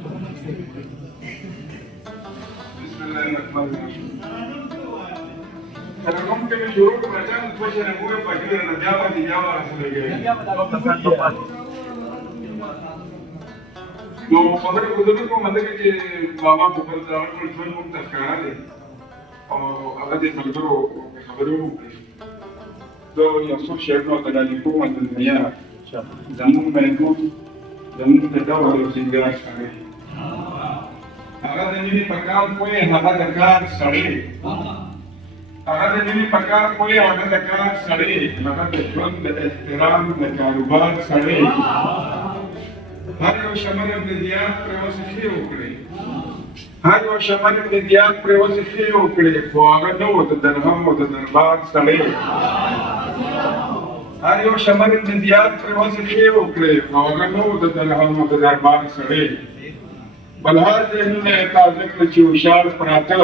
بسم الله الرحمن الرحیم. تر کوم کې شروع کړم چې په شنه موږ په دې نه بیا باندې بیا راځي. نو خبرې کوم کوم مده کې بابا په خپل ځان ټول ژوند موږ تذکرہ دي او هغه دې خبرو وکړي. زه یو څو شعرونه ورته لیکم د دنیا زموږ محدود زموږ د ډول او سینګار سړی هغه د مینې په کار پوهې هغه د کار سړی هغه د مینې په کار پوهې هغه د کار سړی هغه د ژوند د احترام د کاروبار سړی هر یو شمل ابن زیاد پرې وظیفې وکړې هر یو شمل ابن زیاد پرې وظیفې وکړې خو هغه نه و د درهم او د دربار سړی هر یو شمل ابن زیاد پرې وظیفې وکړې خو هغه نه و د درهم او د دربار سړی بلها ذهنونه یې تازه کړه چې هوښیار پراته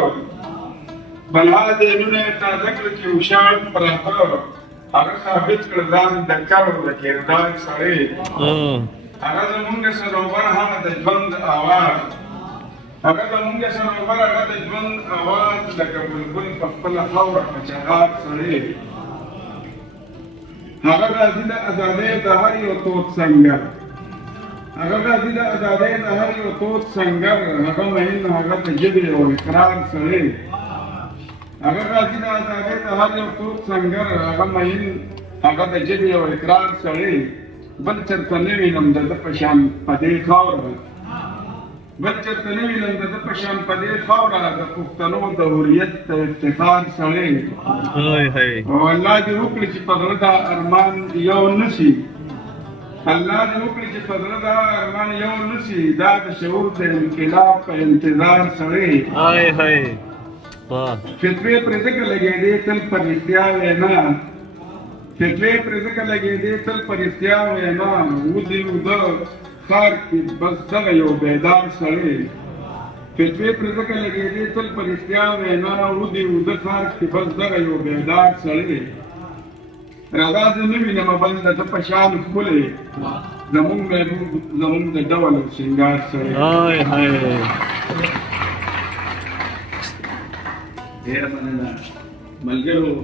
بلها ذهنونه یې تازه کړه چې هوښیار پراته هغه ثابت کړه ځان د کر او د کردار سړی هغه زمونږ سروبر هغه د ژوند اواز هغه زمونږ سروبر هغه د ژوند اواز لکه بلبل په خپله خاوره په چغار سړی هغه راځي د ازادۍ د هر یو تود سنګر هغه راځي د ازادۍ د هر یو تود سنګر هغه مهین هغه د ژبې او اقرار سړی هغه راځي د ازادۍ د هر یو تود سنګر هغه مهین هغه د ژبې او اقرار سړی بل چرته نه وینم د ده په شان په دې خاوره بل چرته نه وینم د ده په شان په دې خاوره د پښتنو د هویت د افتخار سړی او الله دې وکړي چې په زړه دا ارمان یو نه شي الله دې وکړي چې په زړه دا ارمان یو نه شي دا د شعور د انقلاب په انتظار سړی فتوې پرې ځکه لګېدې تل په رښتیا وینا فتوې پرې ځکه لګېدې تل په رښتیا وینا ودې وده ښار کې بس دغه یو بیدار سړی فتوې پرې ځکه لګېدې تل په رښتیا وینا ودې وده ښار کې بس دغه یو بیدار سړی راځه زه نه وینم بل د ده په شان ښکلی زمونږ محبوب زمونږ د ډول او سینګار سړی ډېره مننه ملګرو